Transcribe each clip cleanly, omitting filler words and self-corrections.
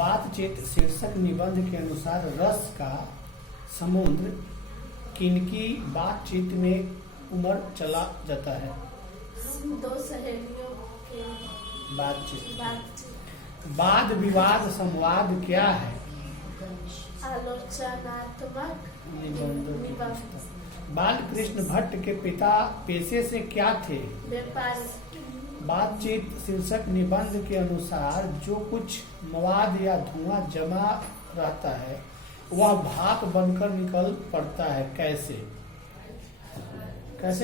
बातचीत शीर्षक निबंध के अनुसार रस का समुद्र किनकी बातचीत में उमड़ चला जाता है? दो सहेलियों के बातचीत। वाद विवाद संवाद क्या है? आलोचनात्मक निबंधों की निबंध। पुस्तक। बालकृष्ण भट्ट के पिता पेशे से क्या थे? व्यापारी। बातचीत शीर्षक निबंध के अनुसार जो कुछ मवाद या धुआं जमा रहता है वह भाप बनकर निकल पड़ता है। कैसे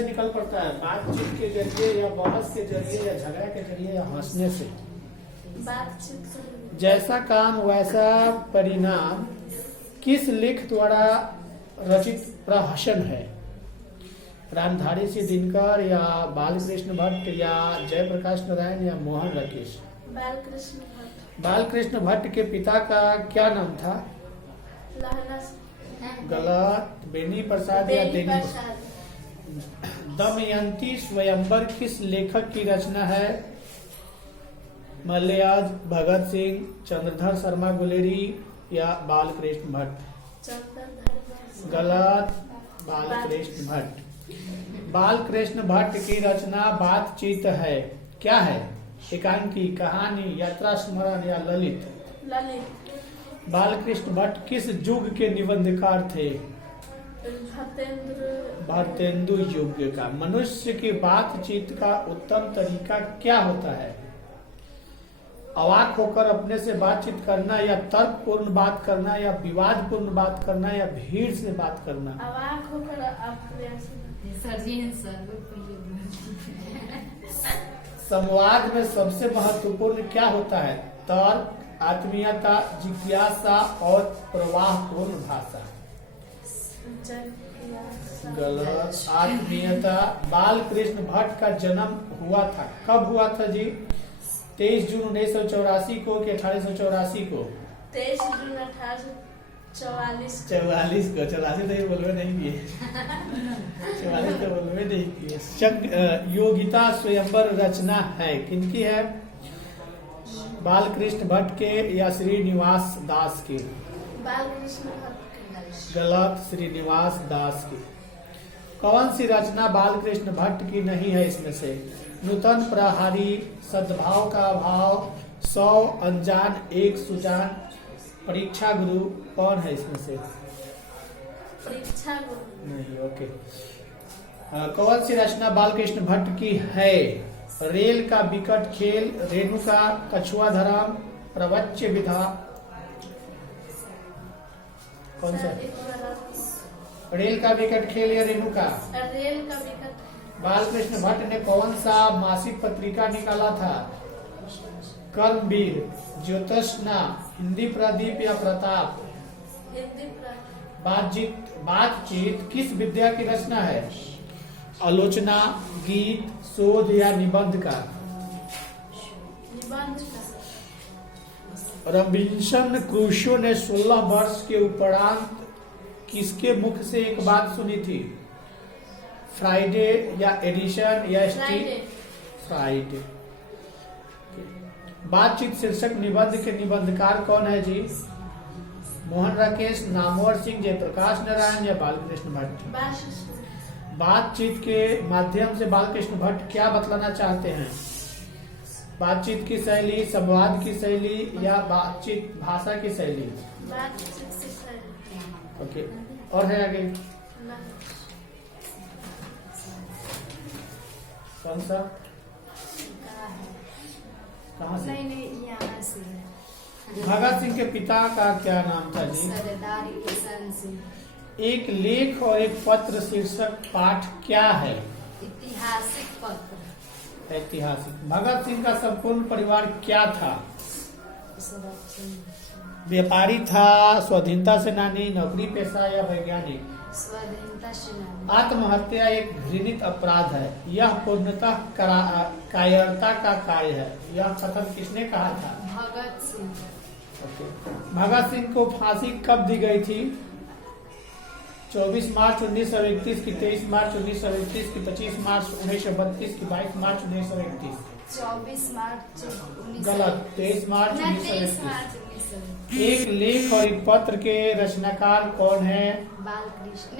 निकल पड़ता है? बातचीत के जरिए या बहस के जरिए या झगड़ा के जरिए या हंसने से। बातचीत। जैसा काम वैसा परिणाम किस लेख द्वारा रचित प्रहसन है? रामधारी सिंह दिनकर या बालकृष्ण भट्ट या जयप्रकाश नारायण या मोहन राकेश? बालकृष्ण भट्ट। बालकृष्ण भट्ट के पिता का क्या नाम था? लहना गलत। बेनी प्रसाद या देनी प्रसाद। दमयंती स्वयंवर किस लेखक की रचना है? मलयाज, भगत सिंह, चंद्रधर शर्मा गुलेरी या बालकृष्ण भट्ट? गलत। बालकृष्ण भट्ट। बालकृष्ण भट्ट की रचना बातचीत है। क्या है? एकांकी, कहानी, यात्रा स्मरण या ललित? ललित। बालकृष्ण भट्ट किस युग के निबंधकार थे? भारतेंदु युग का। मनुष्य की बातचीत का उत्तम तरीका क्या होता है? अवाक होकर अपने से बातचीत करना या तर्कपूर्ण बात करना या विवादपूर्ण बात करना या भीड़ से बात करना? अवाक होकर अपने से। संवाद में सबसे महत्वपूर्ण क्या होता है? तर्क, आत्मीयता, जिज्ञासा और प्रवाहपूर्ण भाषा? गलत। आत्मीयता। बालकृष्ण भट्ट का जन्म हुआ था, कब हुआ था जी? 23 जून 1984 को कि 1884 को? 23 जून 1844। 44 को। 84 तो ये बोलवे नहीं किए। 44 तो बोलवे नहीं किए। योगिता स्वयंवर रचना है किनकी है? बालकृष्ण भट्ट के या श्रीनिवास दास के? बालकृष्ण भट्ट। गलत। श्रीनिवास दास की। कौन सी रचना बालकृष्ण भट्ट की नहीं है इसमें से? नूतन प्रहारी, सद्भाव का अभाव, 100 अनजान एक सुजान, परीक्षा गुरु? कौन है इसमें से? परीक्षा गुरु नहीं। ओके। कौन सी रचना बालकृष्ण भट्ट की है? रेल का विकट खेल, रेणुका, कछुआ धराम, प्रवच्य विधा? कौन सा? रेल का विकट खेल या रेणुका? रेल का विकट। बालकृष्ण भट्ट ने कौन सा मासिक पत्रिका निकाला था? कर्मवीर, ज्योत्सना, हिंदी प्रदीप या प्रताप? हिंदी। बातचीत किस विद्या की रचना है? आलोचना, गीत, शोध या निबंध का? निबंध का। रॉबिन्सन क्रूसो ने 16 वर्ष के उपरांत किसके मुख से एक बात सुनी थी? फ्राइडे या एडिशन या फ्राइडे। बातचीत शीर्षक निबंध के निबंधकार कौन है जी? मोहन राकेश, नामवर सिंह, जयप्रकाश नारायण या बालकृष्ण भट्ट? बातचीत के माध्यम से बालकृष्ण भट्ट क्या बतलाना चाहते हैं? बातचीत की शैली, संवाद की शैली या बातचीत भाषा की शैली? बातचीत की शैली। ओके। और है आगे? कौन सा? कहाँ से? नहीं यहाँ से। भगत सिंह के पिता का क्या नाम था जी? सरदार किशन सिंह। एक लेख और एक पत्र शीर्षक पाठ क्या है? ऐतिहासिक पत्र। ऐतिहासिक। भगत सिंह का संपूर्ण परिवार क्या था? व्यापारी था, स्वाधीनता सेनानी, नौकरी पेशा या वैज्ञानिक? स्वाधीनता सेनानी। आत्महत्या एक घृणित अपराध है, यह पूर्णतः कायरता का कार्य है, यह कथन किसने कहा था? भगत सिंह। भगत सिंह को फांसी कब दी गई थी? 24 मार्च 1931 की, 23 मार्च 1931 की, 25 मार्च 1932 की, 22 मार्च 1931? 24 मार्च 1931। गलत। 23 मार्च 23 1931। मार्च सर एक लेख और एक पत्र के रचनाकार कौन है? बालकृष्ण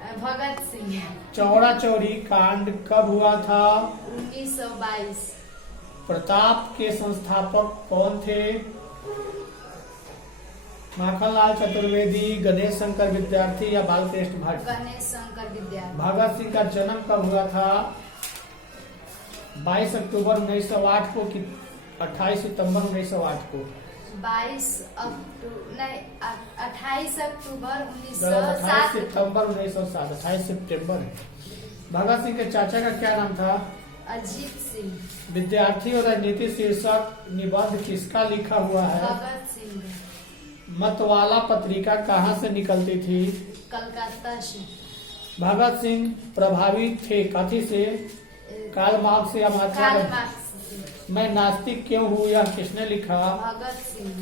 अरे भगत सिंह। चौड़ा चौड़ी कांड कब हुआ था? 1922। प्रताप के संस्थापक कौन थे? माखनलाल चतुर्वेदी, गणेश शंकर विद्यार्थी या बालकृष्ण भट्ट? गणेश शंकर विद्यार्थी। भगत सिंह का जन्म कब हुआ था? 22 अक्टूबर 1908 को कि 28 सितंबर 1908 को? 28 अक्टूबर 28 1907। सितंबर 1907। 28 सितंबर है। भगत सिंह के चाचा का क्या नाम था? अजीत सिंह। विद्यार्थी और राजनीति शीर्षक निबंध किसका लिखा हुआ है? भगत सिंह। मतवाला पत्रिका कहाँ से निकलती थी? कलकत्ता से। भगत सिंह प्रभावित थे कथी से? कार्ल मार्क्स या महात्मा कार्ल गांधी? मार्क्स से। मैं नास्तिक क्यों हूँ यह किसने लिखा? भगत सिंह।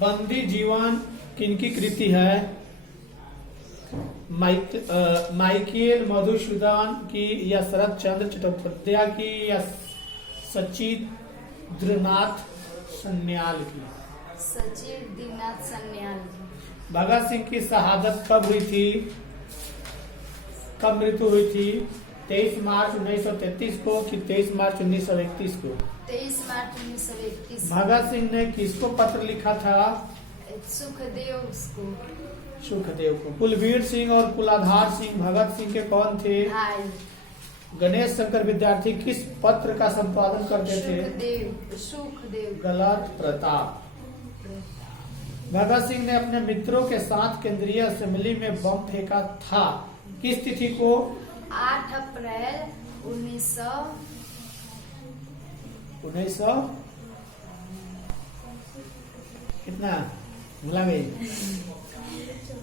बंदी जीवन किनकी कृति है? माइकेल मधुसूदन की या शरद चंद्र चट्टोपाध्याय की या सचिंद्रनाथ सन्याल की? सचिंद्रनाथ सन्याल। भगत सिंह की शहादत कब हुई थी? कब मृत्यु हुई थी? 23 मार्च 1933 को कि 23 मार्च 1931 को? 23 मार्च 1931। भगत सिंह ने किसको पत्र लिखा था? सुखदेव को। सुखदेव को। कुलवीर सिंह और कुलाधार सिंह भगत सिंह के कौन थे? भाई। गणेश शंकर विद्यार्थी किस पत्र का संपादन करते थे? सुखदेव। गलत। प्रताप। भगत सिंह ने अपने मित्रों के साथ केंद्रीय असेंबली में बम फेंका था किस तिथि को? 8 अप्रैल 1900 कितना भुला गई?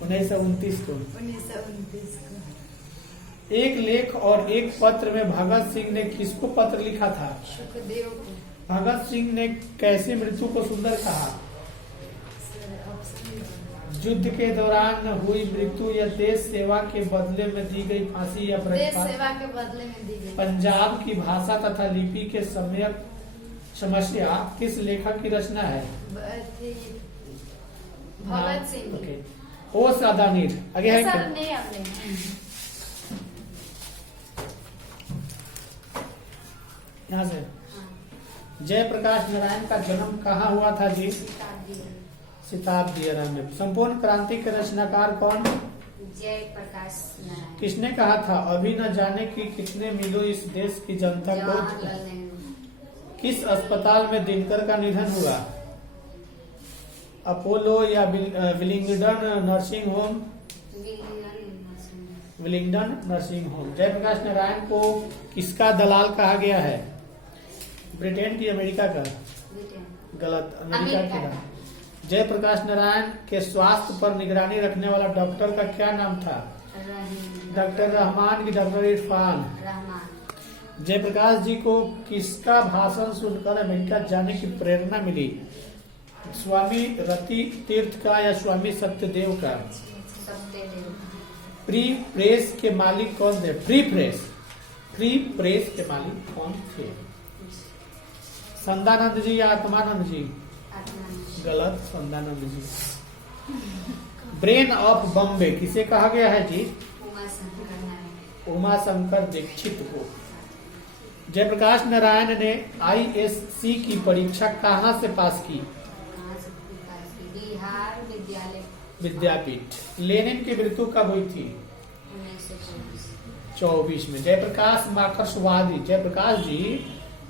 1929 को। 1929 को। एक लेख और एक पत्र में भगत सिंह ने किसको पत्र लिखा था? सुखदेव को। भगत सिंह ने कैसी मृत्यु को सुंदर कहा? युद्ध के दौरान हुई मृत्यु या देश सेवा के बदले में दी गई फांसी या देश बलात्कार? सेवा के बदले में दी गई। पंजाब की भाषा तथा लिपि के सम्यक समस्या किस लेखक की रचना है? भगत सिंह। ओके। ओ सादानीर आगे है सर क्या? नहीं हमने। यहाँ से जयप्रकाश नारायण का जन्म कहाँ हुआ था जी? शताब्दी में। संपूर्ण क्रांति के रचनाकार कौन? जयप्रकाश नारायण। किसने कहा था अभी न जाने कि कितने मिलो इस देश की जनता को? जवाहरलाल नेहरू। किस अस्पताल में दिनकर का निधन हुआ? अपोलो या Willingdon nursing home? Willingdon nursing home. Jayaprakash Narayan को किसका दलाल कहा गया है? ब्रिटेन की अमेरिका का? गलत। अमेरिका का। जयप्रकाश नारायण के स्वास्थ्य पर निगरानी रखने वाला डॉक्टर का क्या नाम था? डॉक्टर रहमान की डॉक्टर इरफान? जयप्रकाश जी को किसका भाषण सुनकर अमेरिका जाने की प्रेरणा मिली? स्वामी रति तीर्थ का या स्वामी सत्यदेव का? प्री प्रेस के मालिक कौन थे? फ्री प्रेस के मालिक कौन थे? संदानंद जी या आत्मानंद जी? गलत। संदानंद जी। ब्रेन ऑफ बॉम्बे किसे कहा गया है जी? उमा शंकर दीक्षित को। जयप्रकाश नारायण ने ISC की परीक्षा कहाँ से पास की? बिहार विद्यापीठ। लेनिन की मृत्यु कब हुई थी? 1924 में। जयप्रकाश मार्क्सवादी जयप्रकाश जी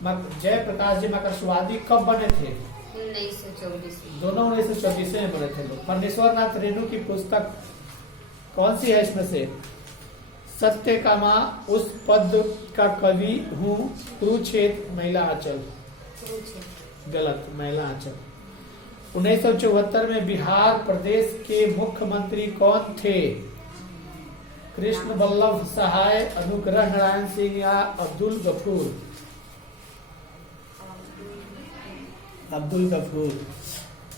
मार्क्सवादी कब बने थे? 1924। दोनों 1924 में बने थे लोग। फणीश्वर नाथ रेणु की पुस्तक कौन सी है इसमें से? सत्य का माँ, उस पद का कवि हूँ, कुरुक्षेत्र, महिला आंचल? गलत। महिला आंचल। 1974 में बिहार प्रदेश के मुख्यमंत्री कौन थे? कृष्ण वल्लभ सहाय, अनुग्रह नारायण सिंह या अब्दुल गफूर? अब्दुल गफूर।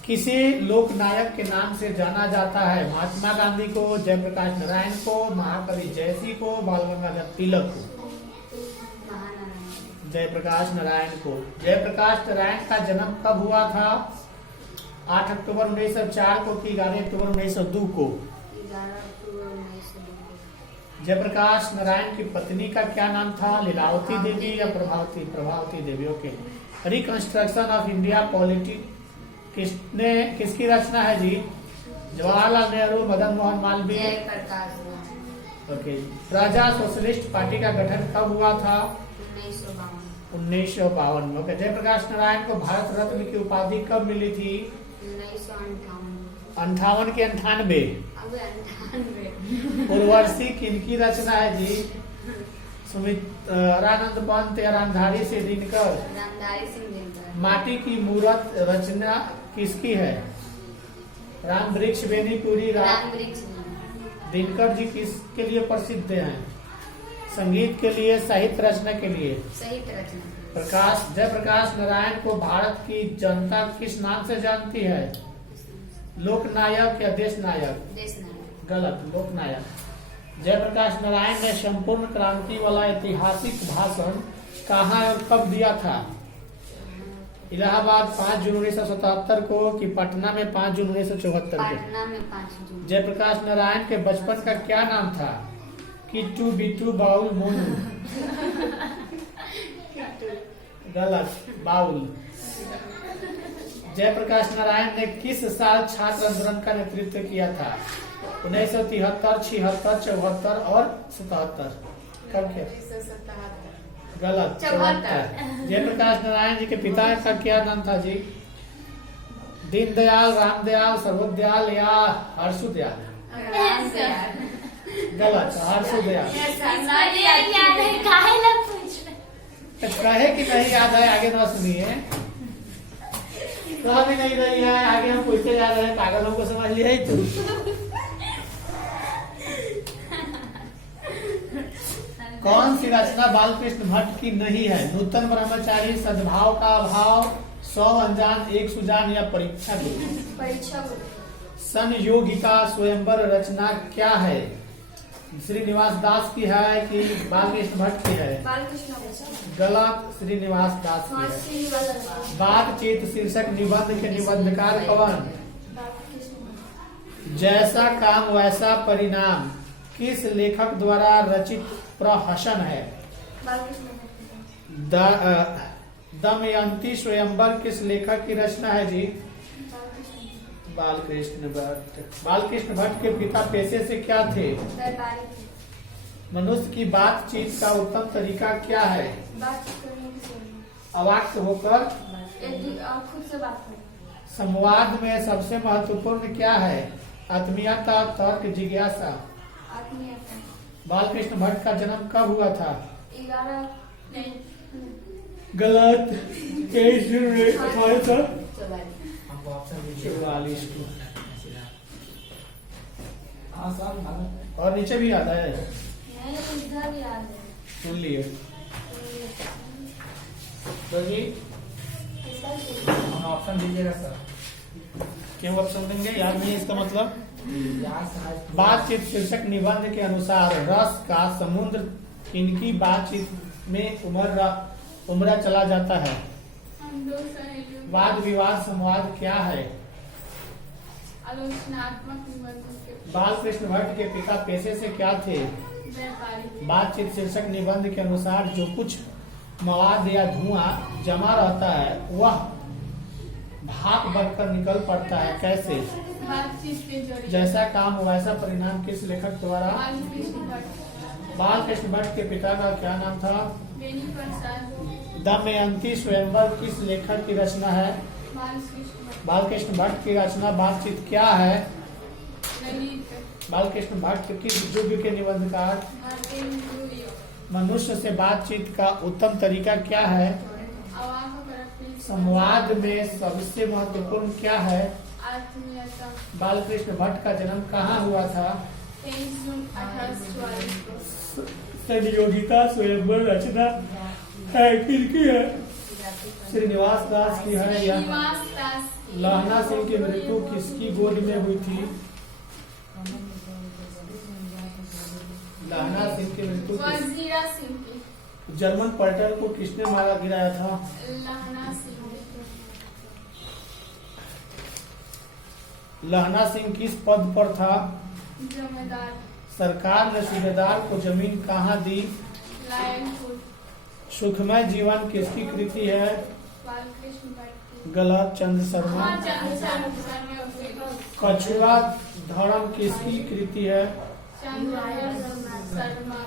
किसी लोक नायक के नाम से जाना जाता है? महात्मा गांधी को, जयप्रकाश नारायण को, महाकवि जयसी को, बाल गंगाधर तिलक को? जयप्रकाश नारायण को। जयप्रकाश नारायण का जन्म कब हुआ था? 8 अक्टूबर 1904 को कि 11 अक्टूबर 1902 को? 11 अक्टूबर 1902। जयप्रकाश नारायण की पत्नी का क्या नाम था? लीलावती देवी या Prabhavati? Prabhavati Devi. Okay. Reconstruction of India polity किसकी रचना है जी? Jawaharlal Nehru, Madan Mohan Malaviya. Jayaprakash okay. Praja socialist party का गठन कब हुआ था? 1952। 1952। ओके। जयप्रकाश नारायण को भारत रत्न की उपाधि कब मिली थी? 1958। 58 के 98? अब 98। उर्वशी किनकी रचना है जी? सुमित्रानंद पंत या रामधारी सिंह दिनकर? रामधारी सिंह दिनकर। माटी की मूर्त रचना किसकी है? राम वृक्ष बेनीपुरी। राम वृक्ष। दिनकर जी किसके लिए प्रसिद्ध हैं? संगीत के लिए, साहित्य रचना के लिए? साहित्य रचना। जयप्रकाश नारायण को भारत की जनता किस नाम से जानती है? लोकनायक या देश नायक? देश नायक। गलत, लोकनायक। जयप्रकाश नारायण ने संपूर्ण क्रांति वाला ऐतिहासिक भाषण कहाँ और कब दिया था? इलाहाबाद 5 जून 1977 को कि पटना में 5 जून 1974 को? पटना में 5 जून। जयप्रकाश नारायण के बचपन का क्या नाम था? किट्टू, बिट्टू, बाउल, मोनू? गलत, बाउल। जयप्रकाश नारायण ने किस साल छात्र आंदोलन का नेतृत्व किया था? 1973, 76, 74 और 77? कब किया? 1977। गलत, 74। जयप्रकाश नारायण जी के पिता का क्या नाम था जी? दीनदयाल, रामदयाल, सर्वोदयाल या हर्षोदयाल? गलत, हर्षोदयाल। कहे कि नहीं याद है, आगे ना सुनिए। तो भी नहीं रही है, आगे हम पूछते जा रहे हैं, पागलों को समझ लिया ही तो। कौन सी रचना बालकृष्ण भट्ट की नहीं है? नूतन ब्रह्मचारी, सद्भाव का अभाव, 100 अनजान, एक सुजान या परीक्षा गुरु? परीक्षा गुरु। संयोगिता स्वयंवर रचना क्या है? श्रीनिवास दास की है कि बालकृष्ण भट्ट की है? गलत, श्रीनिवास दास की है। बातचीत शीर्षक निबंध के निबंधकार कौन? जैसा काम वैसा परिणाम किस लेखक द्वारा रचित प्रहसन है? दमयंती स्वयंवर किस लेखक की रचना है जी? बालकृष्ण भट्ट। बालकृष्ण भट्ट के पिता पेशे से क्या थे? मनुष्य की बातचीत का उत्तम तरीका क्या है? अवाक्त होकर खुद से बात करें। संवाद में सबसे महत्वपूर्ण क्या है? आत्मीयता, तर्क, जिज्ञासा? बालकृष्ण भट्ट का जन्म कब हुआ था? 11 गलत, 23 जून 1844 को। और नीचे भी आता है, इधर याद है। सुन लिए तो जी। ऑप्शन दीजिएगा सर। क्यों ऑप्शन देंगे? याद नहीं है इसका मतलब? बातचीत शीर्षक निबंध के अनुसार रस का समुद्र इनकी बातचीत में उमड़ा चला जाता है। वाद विवाद संवाद क्या है? आलोचनात्मक निबंध। बालकृष्ण भट्ट के पिता पेशे से क्या थे? व्यापारी। बातचीत शीर्षक निबंध के अनुसार जो कुछ मवाद या धुआं जमा रहता है वह भाप बनकर निकल पड़ता है, कैसे? बातचीत के जरिए। जैसा काम वैसा परिणाम किस लेखक द्वारा? बालकृष्ण भट्ट के पिता का क्या नाम था? बेनी प्रसाद। दमयंती स्वयंवर किस लेखक की रचना है? बालकृष्ण भट्ट की रचना। बातचीत क्या है? बालकृष्ण भट्ट किस युग के निबंधकार? मनुष्य से बातचीत का उत्तम तरीका क्या है? संवाद में सबसे महत्वपूर्ण क्या है? बालकृष्ण भट्ट का जन्म कहाँ हुआ था? 23 जून 1844 को। संयोगिता स्वयंवर रचना है किसकी है? श्रीनिवास दास की है या? लहना सिंह की मृत्यु किसकी गोद में हुई थी? लहना सिंह की मृत्यु वजीरा सिंह की। जर्मन पर्यटक को किसने मारा गिराया था? लहना सिंह। लहना सिंह किस पद पर था? जमींदार। सरकार ने सूबेदार को जमीन कहाँ दी? लायनपुर। सुखमय जीवन किसकी कृति है? बालकृष्ण भट्ट। गलत, चंद्र शर्मा। हाँ, चंद्र शर्मा। कछुआ धर्म किसकी कृति है? चंद्र शर्मा।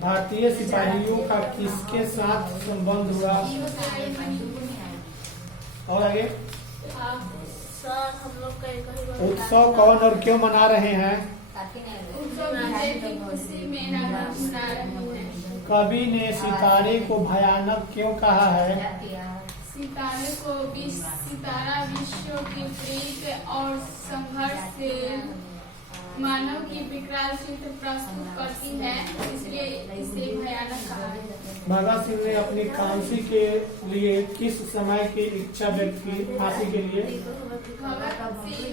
भारतीय सिपाहियों का किसके साथ संबंध हुआ? और आगे, सर हम लोग का एक ही बार उत्सव कौन और क्यों मना रहे हैं? काफी नहीं उत्सव विजय की खुशी में नाटक सुना रहे हैं। कवि ने सितारे को भयानक क्यों कहा है? सितारे को सितारा विश्व के प्रेत और संघर्ष से मानव की विकराल चित्र प्रस्तुत करती है, इसलिए इसे भयानक कहा है। भगत सिंह ने अपनी कांसी के लिए किस समय की इच्छा व्यक्त की? फांसी के लिए भगत सिंह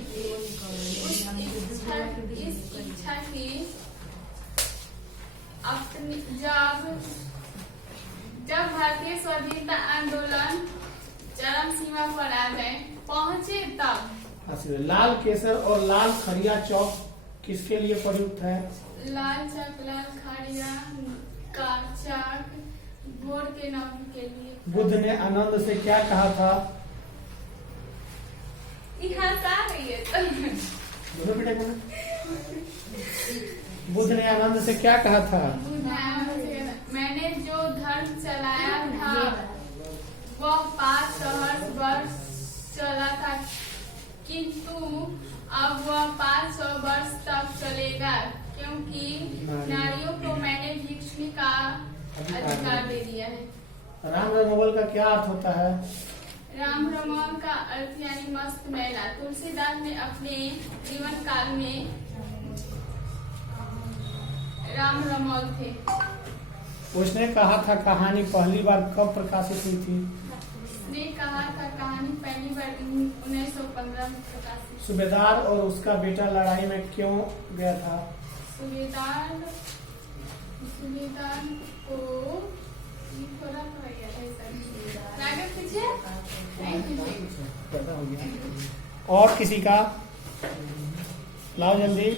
इस इच्छा की अपनी जब भारतीय स्वाधीनता आंदोलन चरम सीमा पर आ गए पहुंचे तब। फांसी। लाल केसर और लाल खड़िया चौक किसके लिए प्रयुक्त है? लाल चौक लाल खड़िया का चौक भोर के नौकरी के लिए। बुद्ध ने आनंद से क्या कहा था? यहाँ आ रही है दोनों बेटे को ना? बुद्ध ने आनंद से क्या कहा था? मैंने जो धर्म चलाया था वह 500 वर्ष चला था, किंतु अब वह 500 वर्ष तक चलेगा, क्योंकि नारियों को मैंने भिक्षुनी का अधिकार दे दिया है। राम रमोगल का क्या अर्थ होता है? राम रमोगल का अर्थ यानी मस्त महिला। तुलसीदास ने अपने जीवन काल में राम रमोगल थे। उसने कहा था कहानी पहली बार कब प्रकाशित हुई थी? उसने कहा था कहानी पहली बार 1915 में प्रकाशित। सूबेदार और उसका बेटा लड़ाई में क्यों गया था? सूबेदार को थोड़ा आगे पीछे और किसी का लाओ जल्दी।